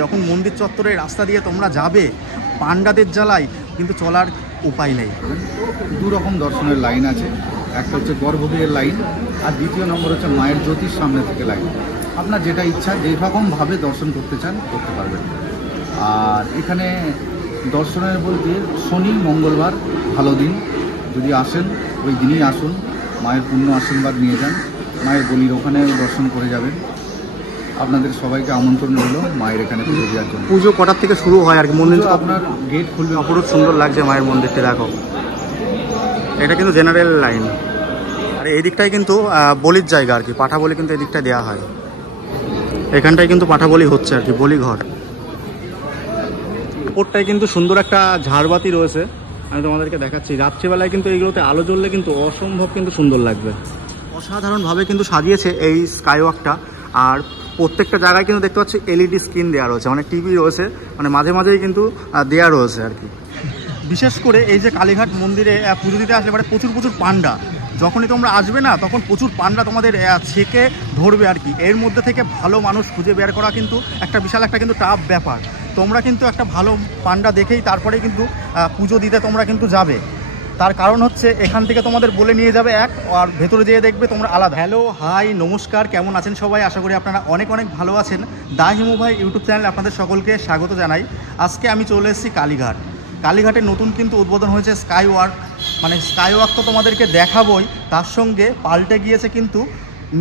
যখন মন্দির চত্বরের রাস্তা দিয়ে তোমরা যাবে পান্ডাদের জ্বালায় কিন্তু চলার উপায় নেই। দু রকম দর্শনের লাইন আছে, একটা হচ্ছে গর্ভগৃহের লাইন আর দ্বিতীয় নম্বর হচ্ছে মায়ের জ্যোতির সামনে থেকে লাইন। আপনার যেটা ইচ্ছা যে রকমভাবে দর্শন করতে চান করতে পারবেন। আর এখানে দর্শনের বলতে শনি মঙ্গলবার ভালো দিন, যদি আসেন ওই দিনই আসুন, মায়ের পূর্ণ আশীর্বাদ নিয়ে যান, মায়ের গলির ওখানে দর্শন করে যাবেন। আপনাদের সবাইকে আমন্ত্রণ রইল মায়ের এখানে পুজো দেওয়ার জন্য। পুজো কটার থেকে শুরু হয় আর কি? মন্দির আপনার গেট খুলবে। অপরূপ সুন্দর লাগছে মায়ের মন্দিরটি, দেখো এটা কিন্তু জেনারেল লাইন। আর এই দিকটাই কিন্তু বলির জায়গা আর কি, পাঠা বলি কিন্তু এই দিকটায় দেওয়া হয়। এখানটায় কিন্তু পাঠা বলি হচ্ছে আর কি, বলি ঘর। ওপরটায় কিন্তু সুন্দর একটা ঝাড়বাতি রয়েছে, আমি তোমাদেরকে দেখাচ্ছি। রাত্রিবেলায় কিন্তু এইগুলোতে আলো জ্বললে কিন্তু অসম্ভব কিন্তু সুন্দর লাগবে। অসাধারণভাবে কিন্তু সাজিয়েছে এই স্কাইওয়াকটা। আর প্রত্যেকটা জায়গায় কিন্তু দেখতে পাচ্ছি এলইডি স্ক্রিন দেওয়া রয়েছে, মানে টিভি রয়েছে, মানে মাঝে মাঝেই কিন্তু দেওয়া রয়েছে আর কি। বিশেষ করে এই যে কালীঘাট মন্দিরে পুজো দিতে আসলে মানে প্রচুর প্রচুর পান্ডা, যখনই তোমরা আসবে না তখন প্রচুর পান্ডা তোমাদের ছেঁকে ধরবে আর কি। এর মধ্যে থেকে ভালো মানুষ খুঁজে বের করা কিন্তু একটা বিশাল একটা কিন্তু টাফ ব্যাপার। তোমরা কিন্তু একটা ভালো পান্ডা দেখেই তারপরে কিন্তু পুজো দিতে তোমরা কিন্তু যাবে। তার কারণ হচ্ছে এখান থেকে তোমাদের বলে নিয়ে যাবে এক, আর ভেতরে যেয়ে দেখবে তোমরা আলাদা। হ্যালো, হাই, নমস্কার, কেমন আছেন সবাই? আশা করি আপনারা অনেক অনেক ভালো আছেন। দা হিমু ভাই ইউটিউব চ্যানেলে আপনাদের সকলকে স্বাগত জানাই। আজকে আমি চলে এসেছি কালীঘাট। কালীঘাটে নতুন কিন্তু উদ্বোধন হয়েছে স্কাইওয়াক। মানে স্কাইওয়াক তো তোমাদেরকে দেখাবই, তার সঙ্গে পাল্টে গিয়েছে কিন্তু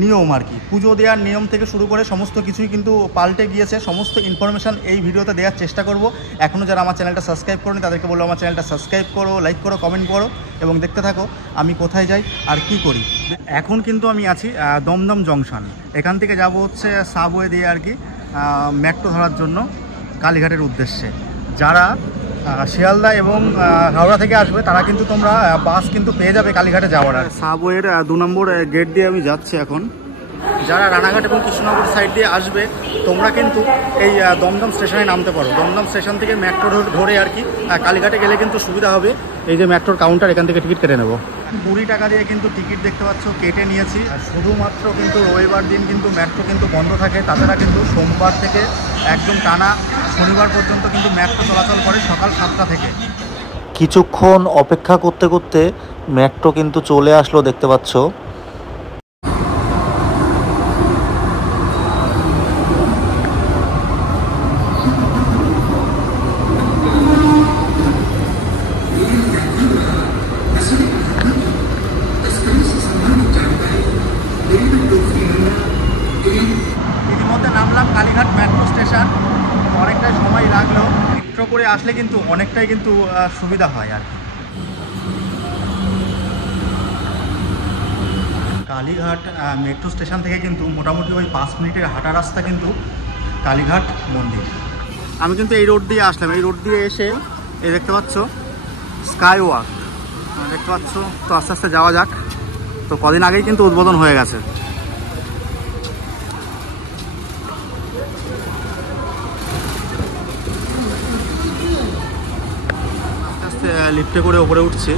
নিয়ম আর কি। পুজো দেওয়ার নিয়ম থেকে শুরু করে সমস্ত কিছুই কিন্তু পাল্টে গিয়েছে। সমস্ত ইনফরমেশান এই ভিডিওতে দেওয়ার চেষ্টা করব। এখনও যারা আমার চ্যানেলটা সাবস্ক্রাইব করেনি তাদেরকে বলবো আমার চ্যানেলটা সাবস্ক্রাইব করো, লাইক করো, কমেন্ট করো এবং দেখতে থাকো আমি কোথায় যাই আর কি করি। এখন কিন্তু আমি আছি দমদম জংশন। এখান থেকে যাব হচ্ছে সাবওয়ে দিয়ে আর কি মেট্রো ধরার জন্য কালীঘাটের উদ্দেশ্যে। যারা শিয়ালদা এবং হাওড়া থেকে আসবে তারা কিন্তু তোমরা বাস কিন্তু পেয়ে যাবে কালীঘাটে যাওয়ার। সাবওয়ের 2 নম্বর গেট দিয়ে আমি যাচ্ছি এখন। যারা রানাঘাট এবং কৃষ্ণনগর সাইড দিয়ে আসবে তোমরা কিন্তু এই দমদম স্টেশনে নামতে পারো। দমদম স্টেশন থেকে মেট্রো ধরে আর কি কালীঘাটে গেলে কিন্তু সুবিধা হবে। এই যে মেট্রোর কাউন্টার, এখান থেকে টিকিট কেটে নেবো। 20 টাকা দিয়ে কিন্তু টিকিট দেখতে পাচ্ছ কেটে নিয়েছি। আর শুধুমাত্র কিন্তু রবিবার দিন কিন্তু মেট্রো কিন্তু বন্ধ থাকে, তাছাড়া কিন্তু সোমবার থেকে একদম টানা শনিবার পর্যন্ত কিন্তু মেট্রো চলাচল করে সকাল 7টা থেকে। কিছুক্ষণ অপেক্ষা করতে করতে মেট্রো কিন্তু চলে আসলো, দেখতে পাচ্ছ। ইতিমধ্যে নামলাম কালীঘাট মেট্রো স্টেশন। অনেকটাই সময় লাগলো। মেট্রো করে আসলে কিন্তু অনেকটাই কিন্তু সুবিধা হয় আর কি। কালীঘাট মেট্রো স্টেশন থেকে কিন্তু মোটামুটি ওই 5 মিনিটের হাঁটা রাস্তা কিন্তু কালীঘাট মন্দির। আমি কিন্তু এই রোড দিয়ে আসলাম। এই রোড দিয়ে এসে এই দেখতে পাচ্ছ স্কাইওয়াক দেখতে পাচ্ছ। তো আস্তে আস্তে যাওয়া যাক। তো কদিন আগেই কিন্তু উদ্বোধন হয়ে গেছে। আস্তে আস্তে লিফটে করে ওপরে উঠছি,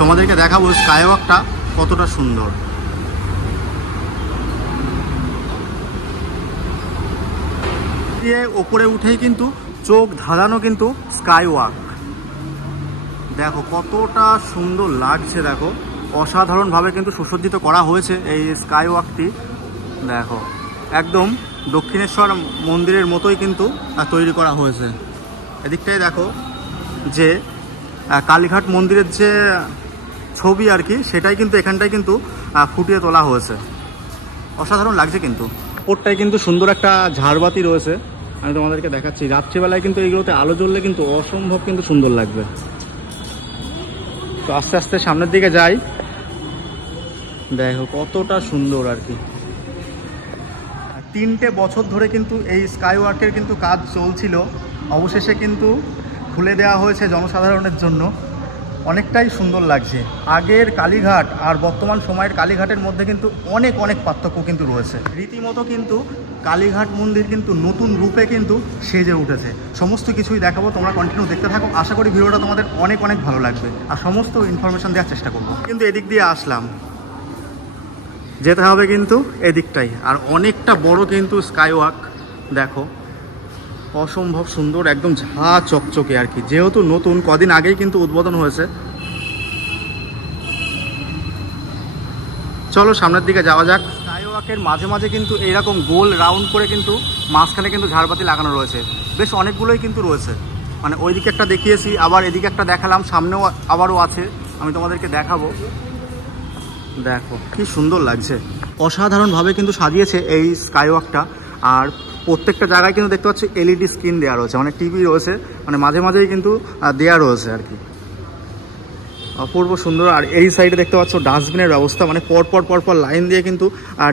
তোমাদেরকে দেখাবো স্কাইওয়াকটা কতটা সুন্দর। দিয়ে ওপরে উঠেই কিন্তু চোখ ধাঁধানো কিন্তু স্কাইওয়াক। দেখো কতটা সুন্দর লাগছে, দেখো অসাধারণভাবে কিন্তু সুসজ্জিত করা হয়েছে এই স্কাইওয়াকটি। দেখো একদম দক্ষিণেশ্বর মন্দিরের মতোই কিন্তু তৈরি করা হয়েছে। এদিকটাই দেখো যে কালীঘাট মন্দিরের যে ছবি আর কি সেটাই কিন্তু এখানটায় কিন্তু ফুটিয়ে তোলা হয়েছে। অসাধারণ লাগছে কিন্তু। ওপরটায় কিন্তু সুন্দর একটা ঝাড়বাতি রয়েছে, আমি তোমাদেরকে দেখাচ্ছি। রাত্রিবেলায় কিন্তু এইগুলোতে আলো জ্বললে কিন্তু অসম্ভব কিন্তু সুন্দর লাগবে। তো আস্তে আস্তে সামনের দিকে যাই। দেখো কতটা সুন্দর আর কি। 3টে বছর ধরে কিন্তু এই স্কাইওয়াকের কিন্তু কাজ চলছিল, অবশেষে কিন্তু খুলে দেওয়া হয়েছে জনসাধারণের জন্য। অনেকটাই সুন্দর লাগছে। আগের কালীঘাট আর বর্তমান সময়ের কালীঘাটের মধ্যে কিন্তু অনেক অনেক পার্থক্য কিন্তু রয়েছে। রীতিমতো কিন্তু কালীঘাট মন্দির কিন্তু নতুন রূপে কিন্তু সেজে উঠেছে। সমস্ত কিছুই দেখাবো, তোমরা কন্টিনিউ দেখতে থাকো। আশা করি ভিডিওটা তোমাদের অনেক অনেক ভালো লাগবে আর সমস্ত ইনফরমেশান দেওয়ার চেষ্টা করবো। কিন্তু এদিক দিয়ে আসলাম, যেতে হবে কিন্তু এদিকটাই। আর অনেকটা বড় কিন্তু স্কাইওয়াক, দেখো অসম্ভব সুন্দর, একদম ঝা চকচকে আর কি, যেহেতু নতুন কদিন আগেই কিন্তু উদ্বোধন হয়েছে। চলো সামনের দিকে যাওয়া যাক। স্কাইওয়াকের মাঝে মাঝে কিন্তু এইরকম গোল রাউন্ড করে কিন্তু মাঝখানে কিন্তু ঝাড়বাতি লাগানো রয়েছে, বেশ অনেকগুলোই কিন্তু রয়েছে। মানে ওইদিকে একটা দেখিয়েছি, আবার এদিকে একটা দেখালাম, সামনেও আবারও আছে, আমি তোমাদেরকে দেখাবো। দেখো কি সুন্দর লাগছে, অসাধারণভাবে কিন্তু সাজিয়েছে এই স্কাইওয়াকটা। আর প্রত্যেকটা জায়গায় কিন্তু দেখতে পাচ্ছি এলইডি স্ক্রিন দেওয়া রয়েছে, মানে টিভি রয়েছে, মানে মাঝে মাঝেই কিন্তু দেওয়া রয়েছে আর কি, অপূর্ব সুন্দর। আর এই সাইডে দেখতে পাচ্ছ ডাস্টবিনের ব্যবস্থা, মানে পরপর লাইন দিয়ে কিন্তু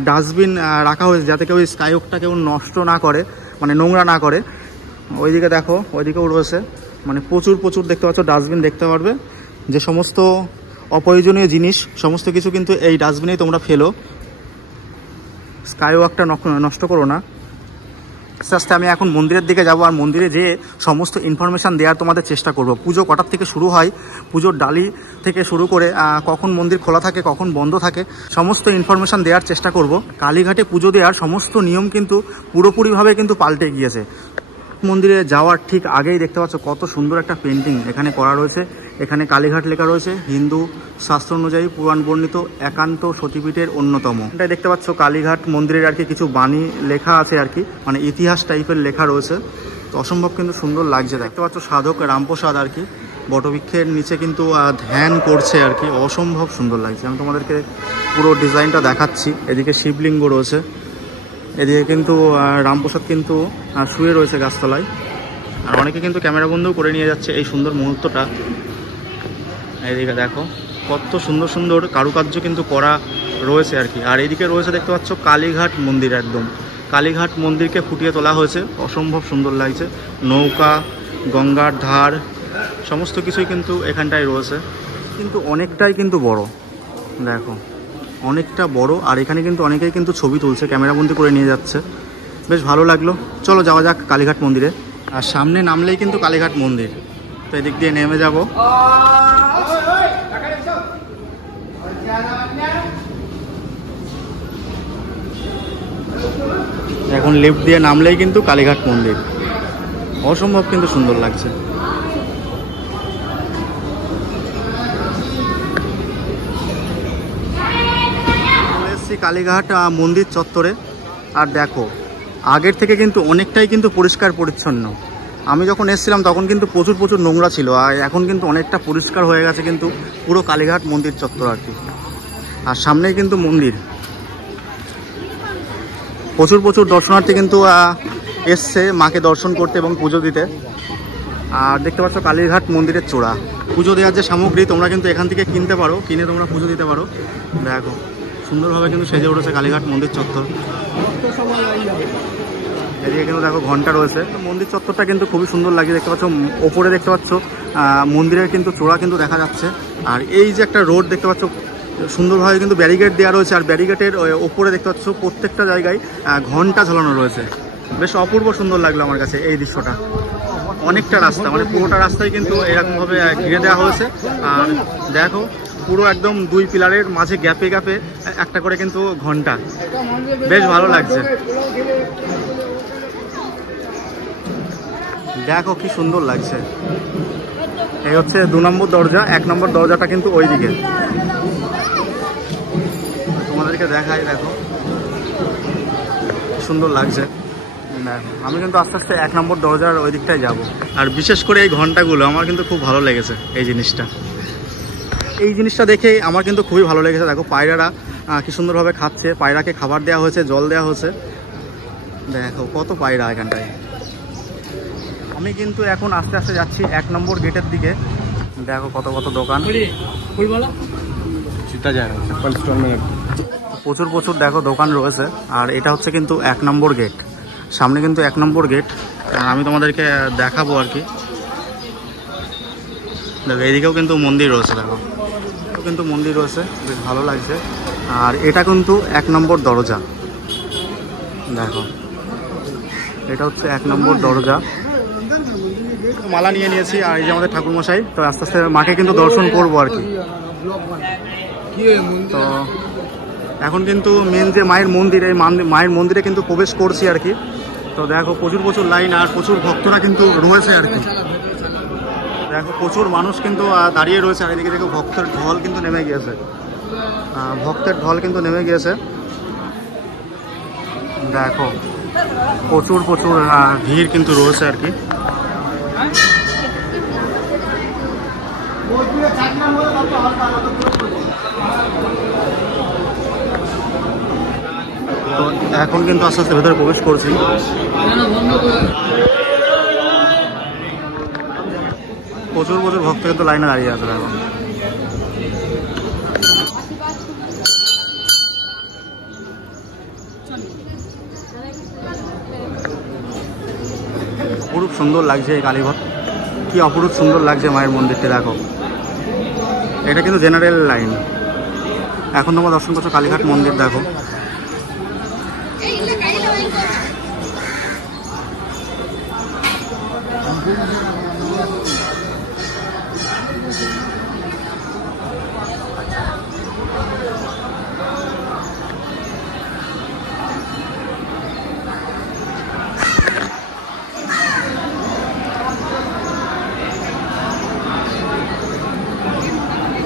ডাস্টবিন রাখা হয়েছে, যাতে কেউ স্কাইওয়াকটা কেউ নষ্ট না করে, মানে নোংরা না করে। ওইদিকে দেখো, ওইদিকেও রয়েছে, মানে প্রচুর দেখতে পাচ্ছ ডাস্টবিন দেখতে পারবে। যে সমস্ত অপ্রয়োজনীয় জিনিস সমস্ত কিছু কিন্তু এই ডাস্টবিনেই তোমরা ফেলো, স্কাইওয়াকটা নষ্ট করো না। আস্তে আস্তে আমি এখন মন্দিরের দিকে যাব, আর মন্দিরে যেয়ে সমস্ত ইনফরমেশান দেওয়ার তোমাদের চেষ্টা করব। পুজো কটার থেকে শুরু হয়, পুজোর ডালি থেকে শুরু করে কখন মন্দির খোলা থাকে, কখন বন্ধ থাকে, সমস্ত ইনফরমেশান দেওয়ার চেষ্টা করব। কালীঘাটে পুজো দেওয়ার সমস্ত নিয়ম কিন্তু পুরোপুরিভাবে কিন্তু পাল্টে গিয়েছে। মন্দিরে যাওয়ার ঠিক আগেই দেখতে পাচ্ছ কত সুন্দর একটা পেন্টিং এখানে করা রয়েছে। এখানে কালীঘাট লেখা রয়েছে, হিন্দু শাস্ত্র অনুযায়ী পুরাণ বর্ণিত একান্ত সতীপীঠের অন্যতম। এটাই দেখতে পাচ্ছ কালীঘাট মন্দিরের আর কি কিছু বাণী লেখা আছে আর কি, মানে ইতিহাস টাইপের লেখা রয়েছে। তো অসম্ভব কিন্তু সুন্দর লাগছে। দেখতে পাচ্ছ সাধক রামপ্রসাদ আর কি বটবৃক্ষের নিচে কিন্তু ধ্যান করছে আর কি, অসম্ভব সুন্দর লাগছে। আমি তোমাদেরকে পুরো ডিজাইনটা দেখাচ্ছি। এদিকে শিবলিঙ্গ রয়েছে, এদিকে কিন্তু রামপ্রসাদ কিন্তু শুয়ে রয়েছে গাছতলায়। আর অনেকে কিন্তু ক্যামেরা বন্ধও করে নিয়ে যাচ্ছে এই সুন্দর মুহূর্তটা। এদিকে দেখো কত সুন্দর কারুকার্য কিন্তু করা রয়েছে আর কি। আর এদিকে রয়েছে দেখতে পাচ্ছ কালীঘাট মন্দির, একদম কালীঘাট মন্দিরকে ফুটিয়ে তোলা হয়েছে, অসম্ভব সুন্দর লাগছে। নৌকা, গঙ্গার ধার, সমস্ত কিছুই কিন্তু এখানটায় রয়েছে, কিন্তু অনেকটাই কিন্তু বড়। দেখো অনেকটা বড়, আর এখানে কিন্তু অনেকেই কিন্তু ছবি তুলছে, ক্যামেরাবন্দি করে নিয়ে যাচ্ছে, বেশ ভালো লাগলো। চলো যাওয়া যাক কালীঘাট মন্দিরে। আর সামনে নামলেই কিন্তু কালীঘাট মন্দির, তো এদিক দিয়ে নেমে যাব। এখন লিফট দিয়ে নামলেই কিন্তু কালীঘাট মন্দির, অসম্ভব কিন্তু সুন্দর লাগছে। কালীঘাট মন্দির চত্বরে, আর দেখো আগের থেকে কিন্তু অনেকটাই কিন্তু পরিষ্কার পরিচ্ছন্ন। আমি যখন এসেছিলাম তখন কিন্তু প্রচুর নোংরা ছিল, আর এখন কিন্তু অনেকটা পরিষ্কার হয়ে গেছে কিন্তু পুরো কালীঘাট মন্দির চত্বর আর কি। আর সামনেই কিন্তু মন্দির, প্রচুর দর্শনার্থী কিন্তু এসছে মাকে দর্শন করতে এবং পুজো দিতে। আর দেখতে পাচ্ছ কালীঘাট মন্দিরের চূড়া, পুজো দেওয়ার যে সামগ্রী তোমরা কিন্তু এখান থেকে কিনতে পারো, কিনে তোমরা পুজো দিতে পারো। দেখো সুন্দরভাবে কিন্তু সেজে উঠেছে কালীঘাট মন্দির চত্বর। এদিকে কিন্তু দেখো ঘন্টা রয়েছে। মন্দির চত্বরটা কিন্তু খুবই সুন্দর লাগছে, দেখতে পাচ্ছ ওপরে দেখতে পাচ্ছ মন্দিরের কিন্তু চূড়া কিন্তু দেখা যাচ্ছে। আর এই যে একটা রোড দেখতে পাচ্ছ সুন্দরভাবে কিন্তু ব্যারিকেড দেওয়া রয়েছে, আর ব্যারিকেডের ওপরে দেখতে পাচ্ছ প্রত্যেকটা জায়গায় ঘন্টা ঝালানো রয়েছে। বেশ অপূর্ব সুন্দর লাগলো আমার কাছে এই দৃশ্যটা। অনেকটা রাস্তা, মানে পুরোটা রাস্তায় কিন্তু এরকমভাবে ঘিরে দেওয়া হয়েছে। আর দেখো পুরো একদম দুই পিলারের মাঝে গ্যাপে একটা করে কিন্তু ঘন্টা, বেশ ভালো লাগছে। দেখো কি সুন্দর লাগছে। এই হচ্ছে 2 নম্বর দরজা, 1 নম্বর দরজাটা কিন্তু ওই দিকে, তোমাদেরকে দেখাই। দেখো সুন্দর লাগছে। আমি কিন্তু আস্তে আস্তে 1 নম্বর দরজার ওই দিকটায় যাব। আর বিশেষ করে এই ঘন্টাগুলো আমার কিন্তু খুব ভালো লেগেছে। এই জিনিসটা দেখে আমার কিন্তু খুবই ভালো লেগেছে। দেখো পায়রারা কি সুন্দরভাবে খাচ্ছে, পায়রাকে খাবার দেওয়া হয়েছে, জল দেওয়া হয়েছে। দেখো কত পায়রা এখানটায়। আমি কিন্তু এখন আস্তে আস্তে যাচ্ছি 1 নম্বর গেটের দিকে। দেখো কত দোকান, প্রচুর দেখো দোকান রয়েছে। আর এটা হচ্ছে কিন্তু 1 নম্বর গেট, সামনে কিন্তু 1 নম্বর গেট। আমি তোমাদেরকে দেখাবো আর কি। দেখো এইদিকেও কিন্তু মন্দির রয়েছে, দেখো কিন্তু মন্দির রয়েছে, বেশ ভালো লাগছে। আর এটা কিন্তু 1 নম্বর দরজা। দেখো এটা হচ্ছে 1 নম্বর দরজা। মালা নিয়ে নিয়েছি, আর এই যে আমাদের ঠাকুরমশাই, তো আস্তে আস্তে মাকে কিন্তু দর্শন করবো আর কি। তো এখন কিন্তু মেন যে মায়ের মন্দির, এই মায়ের মন্দিরে কিন্তু প্রবেশ করছি আর কি। তো দেখো প্রচুর লাইন আর প্রচুর ভক্তরা কিন্তু রয়েছে আর কি। দেখো প্রচুর মানুষ কিন্তু দাঁড়িয়ে রয়েছে আর এদিকে দেখো ভক্তের ঢল কিন্তু নেমে গিয়েছে, দেখো প্রচুর ভিড় কিন্তু রয়েছে আর কি। তো এখন কিন্তু আস্তে আস্তে ভেতরে প্রবেশ করছি। প্রচুর ভক্ত কিন্তু লাইনে দাঁড়িয়ে আছে এখন। অপরূপ সুন্দর লাগছে এই কালীঘর, কি অপরূপ সুন্দর লাগছে মায়ের মন্দিরটি। দেখো এটা কিন্তু জেনারেল লাইন। এখন তোমরা দর্শন করছো কালীঘাট মন্দির। দেখো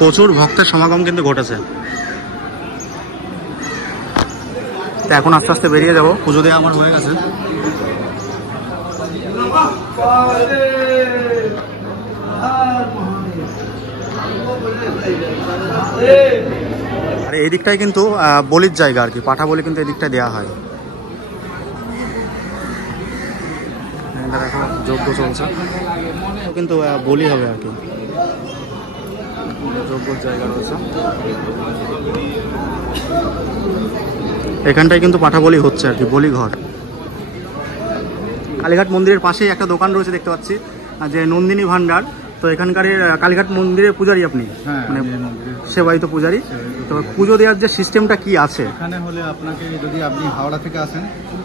প্রচুর ভক্তের সমাগম কিন্তু ঘটেছে। এখন আস্তে আস্তে বেরিয়ে যাবো, পুজো দেওয়া আমার হয়ে গেছে। আর এই দিকটাই কিন্তু বলির জায়গা আর কি, পাঠা বলি কিন্তু এই দিকটায় দেওয়া হয়। দেখো যজ্ঞ চলছে, কিন্তু বলি হবে আর কি, যজ্ঞর জায়গা রয়েছে এখানটায় কিন্তু পাঠা বলি হচ্ছে আর কি, বলি ঘর। কালীঘাট মন্দিরের পাশেই একটা দোকান রয়েছে দেখতে পাচ্ছি, যে নন্দিনী ভান্ডার। তো এখানকার কালীঘাট মন্দিরের পূজারি আপনি? মানে সেবায়িত পূজারি। তো পুজো দেওয়ার যে সিস্টেমটা কি আছে এখানে হলে আপনাকে, যদি আপনি হাওড়া থেকে আসেন,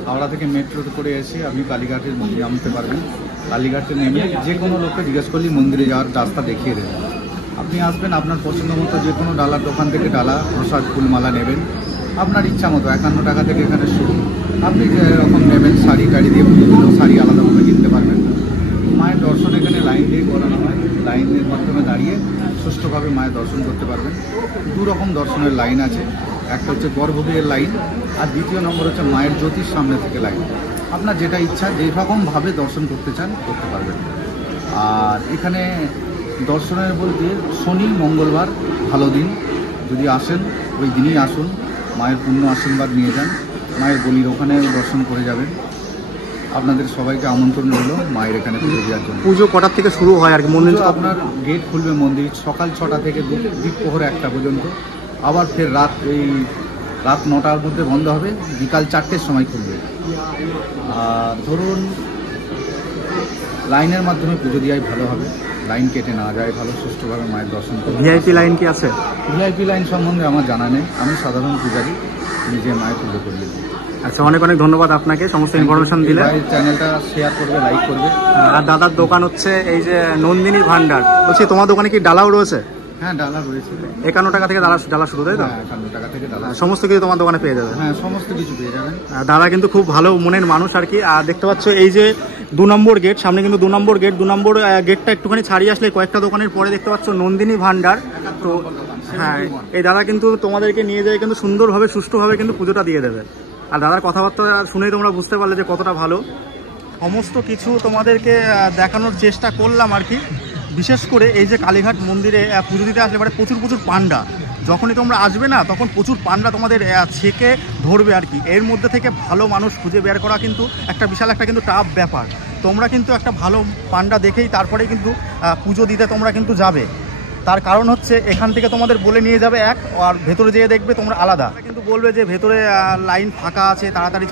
হাওড়া থেকে মেট্রোতে করে এসে আপনি কালীঘাটের মন্দিরে নামতে পারবেন। কালীঘাটে নেমে যে কোনো লোককে জিজ্ঞেস করলে মন্দিরে যাওয়ার রাস্তা দেখিয়ে দেবেন। আপনি আসবেন, আপনার পছন্দ মতো যে কোনো ডালার দোকান থেকে ডালা, প্রসাদ, ফুলমালা নেবেন আপনার ইচ্ছা মতো। 51 টাকা থেকে এখানে শুরু। আপনি যেরকম নেবেন, শাড়ি টাড়ি দিয়ে পুজো দিলেও শাড়ি আলাদাভাবে কিনতে পারবেন। মায়ের দর্শন এখানে লাইন দিয়ে করানো হয়, লাইনের মাধ্যমে দাঁড়িয়ে সুষ্ঠুভাবে মায়ের দর্শন করতে পারবেন। 2 রকম দর্শনের লাইন আছে, একটা হচ্ছে গর্ভগৃহের লাইন, আর দ্বিতীয় নম্বর হচ্ছে মায়ের জ্যোতির সামনে থেকে লাইন। আপনার যেটা ইচ্ছা, যেরকমভাবে দর্শন করতে চান করতে পারবেন। আর এখানে দর্শনের বলতে শনি মঙ্গলবার ভালো দিন, যদি আসেন ওই দিনই আসুন, মায়ের পূর্ণ আশীর্বাদ নিয়ে যান। মায়ের বলির ওখানে দর্শন করে যাবেন। আপনাদের সবাইকে আমন্ত্রণ রইল মায়ের এখানে পুজো দেওয়ার জন্য। পুজো কটার থেকে শুরু হয় আর কি? মন্দির আপনার গেট খুলবে মন্দির সকাল 6টা থেকে দ্বীপপ্রহর 1টা পর্যন্ত, আবার ফের রাত 9টার মধ্যে বন্ধ হবে, বিকাল 4টের সময় খুলবে। আর ধরুন লাইনের মাধ্যমে পুজো দেওয়াই ভালো হবে, লাইন কেটে না যায়, ভালো সুষ্ঠুভাবে মায়ের দর্শন করবে। ভিআইপি লাইন কি আছে? ভিআইপি লাইন সম্বন্ধে আমার জানা নেই, আমি সাধারণ পূজারি, নিজে মায়ের পুজো করিয়ে দিই। আচ্ছা, অনেক ধন্যবাদ আপনাকে সমস্ত ইনফরমেশন দিলে। চ্যানেলটা শেয়ার করবে, লাইক করবে। আর দাদার দোকান হচ্ছে এই যে নন্দিনী ভান্ডার। বলছি তোমার দোকানে কি ডালাও রয়েছে? হ্যাঁ, ডালা রয়েছে। 51 টাকা থেকে ডালা শুরু, তাই তো? 51 টাকা থেকে ডালা, সমস্ত কিছু তোমার দোকানে পেয়ে যাবে। হ্যাঁ, সমস্ত কিছু পেয়ে যাবেন। দাদা কিন্তু খুব ভালো মনের মানুষ আর কি। আর দেখতে পাচ্ছ এই যে 2 নম্বর গেট, সামনে কিন্তু 2 নম্বর গেট। 2 নম্বর গেটটা একটুখানি ছাড়িয়ে আসলে কয়েকটা দোকানের পরে দেখতে পাচ্ছ নন্দিনী ভান্ডার। তো হ্যাঁ, এই দাদা কিন্তু তোমাদেরকে নিয়ে যায় কিন্তু সুন্দরভাবে সুষ্ঠুভাবে কিন্তু পুজোটা দিয়ে দেবে। আর দাদার কথাবার্তা শুনেই তোমরা বুঝতে পারলে যে কতটা ভালো। সমস্ত কিছু তোমাদেরকে দেখানোর চেষ্টা করলাম আর কি। বিশেষ করে এই যে কালীঘাট মন্দিরে পুজো দিতে আসলে পরে প্রচুর পান্ডা, যখনই তোমরা আসবে না তখন প্রচুর পান্ডা তোমাদের ছেকে ধরবে আর কি। এর মধ্যে থেকে ভালো মানুষ খুঁজে বের করা কিন্তু একটা বিশাল একটা কিন্তু টাফ ব্যাপার। তোমরা কিন্তু একটা ভালো পান্ডা দেখেই তারপরে কিন্তু পুজো দিতে তোমরা কিন্তু যাবে। তার কারণ হচ্ছে এখান থেকে তোমাদের বলে নিয়ে যাবে এক, আর ভেতরে যেয়ে দেখবে তোমরা আলাদা। কিন্তু বলবে যে ভেতরে লাইন ফাঁকা আছে, তাড়াতাড়ি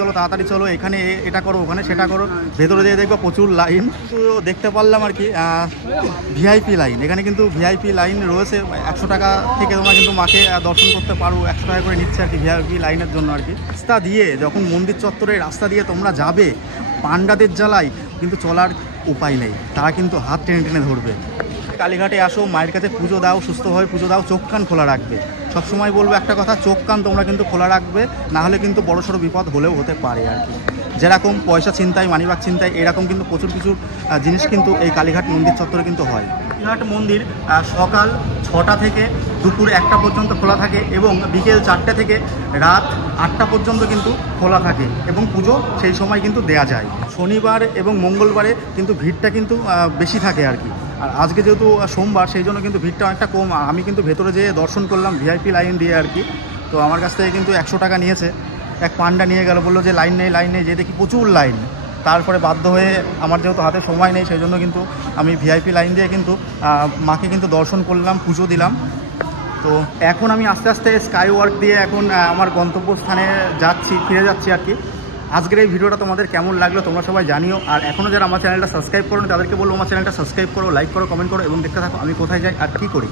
চলো, এখানে এটা করো, ওখানে সেটা করো। ভেতরে যেয়ে দেখবে প্রচুর লাইন। তো দেখতে পারলাম আর কি ভিআইপি লাইন। এখানে কিন্তু ভিআইপি লাইন রয়েছে। 100 টাকা থেকে তোমরা কিন্তু মাকে দর্শন করতে পারো, 100 টাকা করে নিচ্ছে আর কি ভিআইপি লাইনের জন্য আর কি। রাস্তা দিয়ে যখন মন্দির চত্বরে রাস্তা দিয়ে তোমরা যাবে, পান্ডাদের জ্বালায় কিন্তু চলার উপায় নেই, তারা কিন্তু হাত টেনে ধরবে। কালীঘাটে আসো, মায়ের কাছে পুজো দাও, সুস্থভাবে পুজো দাও, চোখ কান খোলা রাখবে। সবসময় বলবো একটা কথা, চোখ কান তোমরা কিন্তু খোলা রাখবে, না হলে কিন্তু বড়সড় বিপদ হলেও হতে পারে আর কি। যেরকম পয়সা ছিনতাই, মানিব্যাগ ছিনতাই, এরকম কিন্তু প্রচুর কিছু জিনিস কিন্তু এই কালীঘাট মন্দির চত্বরে কিন্তু হয়। কালীঘাট মন্দির সকাল 6টা থেকে দুপুর 1টা পর্যন্ত খোলা থাকে এবং বিকেল 4টে থেকে রাত 8টা পর্যন্ত কিন্তু খোলা থাকে এবং পুজো সেই সময় কিন্তু দেয়া যায়। শনিবার এবং মঙ্গলবারে কিন্তু ভিড়টা কিন্তু বেশি থাকে আর কি। আর আজকে যেহেতু সোমবার, সেই জন্য কিন্তু ভিড়টা অনেকটা কম। আমি কিন্তু ভেতরে যেয়ে দর্শন করলাম ভিআইপি লাইন দিয়ে আর কি। তো আমার কাছ থেকে কিন্তু 100 টাকা নিয়েছে। এক পান্ডা নিয়ে গেল, বললো যে লাইন নেই, যে দেখি প্রচুর লাইন। তারপরে বাধ্য হয়ে, আমার যেহেতু হাতে সময় নেই, সেই জন্য কিন্তু আমি ভিআইপি লাইন দিয়ে কিন্তু মাকে কিন্তু দর্শন করলাম, পুজো দিলাম। তো এখন আমি আস্তে আস্তে স্কাই ওয়াক দিয়ে এখন আমার গন্তব্যস্থানে ফিরে যাচ্ছি আর কি। আজকের এই ভিডিওটা তোমাদের কেমন লাগলো তোমরা সবাই জানিও। আর এখনও যারা আমার চ্যানেলটা সাবস্ক্রাইব করো তাদেরকে বলবো আমার চ্যানেলটা সাবস্ক্রাইব করো, লাইক করো, কমেন্ট করো এবং দেখতে থাকো আমি কোথায় যাই আর কী করি।